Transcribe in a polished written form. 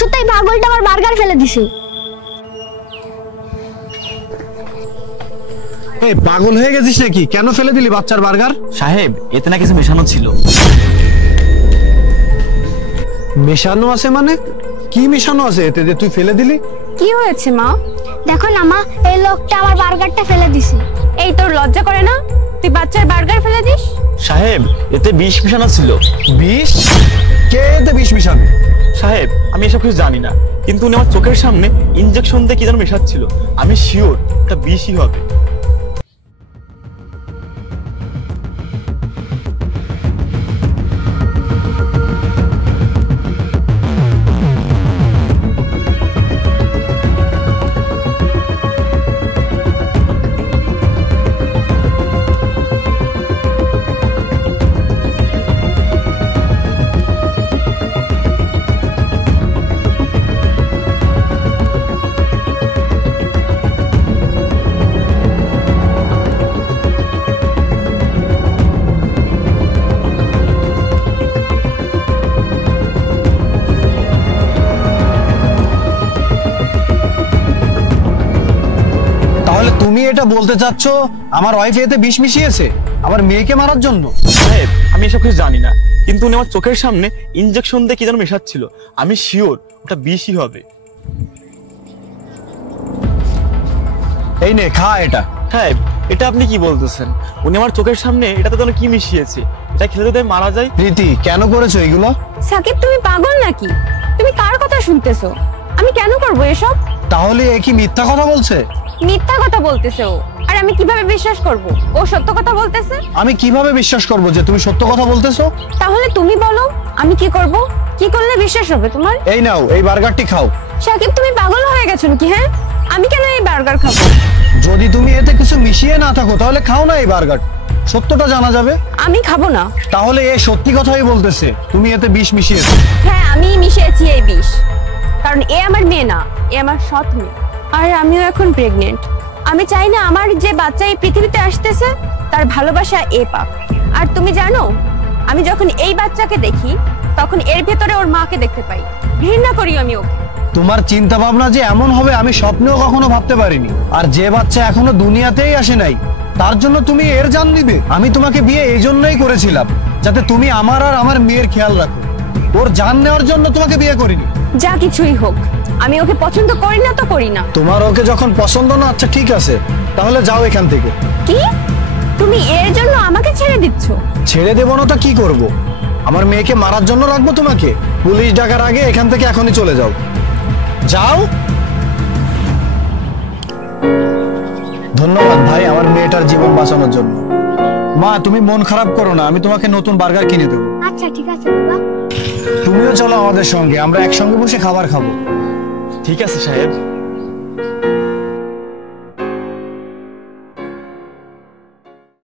সত্যি পাগলটা আমার বার্গার ফেলে দিছে। এই পাগল হয়ে গেছিস নাকি? কেন ফেলে দিলি বাচ্চার বার্গার? সাহেব, এতে না কিছু মেশানো ছিল। মেশানো আছে মানে? কি মেশানো আছে এতে যে তুই ফেলে দিলি? কি হয়েছে মা? দেখো না মা, এই লোকটা আমার বার্গারটা ফেলে দিছে। এই তোর লজ্জা করে না? তুই বাচ্চার বার্গার ফেলে দিস? সাহেব, এতে বিষ মেশানো ছিল। বিষ? কে এতে বিষ মিশাবে? সাহেব, আমি এসব কিছু জানি না, কিন্তু উনি আমার চোখের সামনে ইনজেকশন দিয়ে কি যেন মেশাচ্ছিল। আমি শিওর এটা বিষই হবে। তুমি এটা বলতে চাচ্ছ আমার ওয়াইফ এতে বিষ মিশিয়েছে আমার মেয়েকে মারার জন্য? সাহেব, আমি এসব কিছু জানি না, কিন্তু উনি আমার চোখের সামনে ইনজেকশন দিয়ে কি যেন মেশাচ্ছিল। আমি শিওর ওটা বিষই হবে। এই নে খা এটা। সাহেব, এটা আপনি কি বলতেছেন? উনি আমার চোখের সামনে এটাতে যেন কি মিশিয়েছে, এটা খেলে যদি মারা যায়। প্রীতি, কেন করেছো এগুলো? সাকিব, তুমি পাগল নাকি? তুমি কার কথা শুনতেছো? আমি কেন করবো এসব? তাহলে এ কি মিথ্যা কথা বলছে? মিথ্যা কথা বলতেছে ও, আর আমি কিভাবে বিশ্বাস করব? ও সত্য কথা বলতেছে। আমি কিভাবে বিশ্বাস করব যে তুমি সত্য কথা বলতেছো? তাহলে তুমি বলো আমি কি করব? কি করলে বিশ্বাস হবে তোমার? এই নাও, এই বার্গারটি খাও। সাকিব, তুমি পাগল হয়ে গেছো নাকি? হ্যাঁ, আমি কেন এই বার্গার খাবো? যদি তুমি এতে কিছু মিশিয়ে না থাকো তাহলে খাও না এই বার্গার, সত্যটা জানা যাবে। আমি খাবো না। তাহলে এ সত্যি কথাই বলতেছে তুমি এতে বিষ মিশিয়েছো। হ্যাঁ, আমি মিশিয়েছি এই বিষ, কারণ এ আমার মেয়ে না, এ আমার সৎ মেয়ে। আর আমিও এখন প্রেগনেন্ট। আমি চাই না আমার যে বাচ্চা এই পৃথিবীতে আসতেছে তার ভালোবাসা এ পাক। আর তুমি জানো, আমি যখন এই বাচ্চাকে দেখি তখন এর ভেতরে ওর মাকে দেখতে পাই। ঘৃণা করি আমি ওকে। তোমার চিন্তা ভাবনা যে এমন হবে আমি স্বপ্নেও কখনো ভাবতে পারিনি। আর যে বাচ্চা এখনো দুনিয়াতেই আসে নাই তার জন্য তুমি এর জান দিবে? আমি তোমাকে বিয়ে এই জন্যই করেছিলাম যাতে তুমি আমার আর আমার মেয়ের খেয়াল রাখো। ওর জান নেওয়ার জন্য তোমাকে বিয়ে করিনি। যা কিছুই হোক, আমি ওকে পছন্দ করি না তো করি না। তোমার ওকে যখন পছন্দ না, আচ্ছা ঠিক আছে, তাহলে যাও এখান থেকে। কি? তুমি এর জন্য আমাকে ছেড়ে দিচ্ছ? ছেড়ে দেবো না তো কি করব? আমার মেয়েকে মারার জন্য রাখবো তোমাকে? পুলিশ ডাকার আগে এখান থেকে এখনই চলে যাও। যাও। ধন্যবাদ ভাই আমার মেয়েটার জীবন বাঁচানোর জন্য। মা, তুমি মন খারাপ করো না, আমি তোমাকে নতুন বার্গার কিনে দেবো। আচ্ছা ঠিক আছে বাবা। তুমিও চলো আমাদের সঙ্গে, আমরা একসঙ্গে বসে খাবার খাবো। ঠিক আছে সাহেব।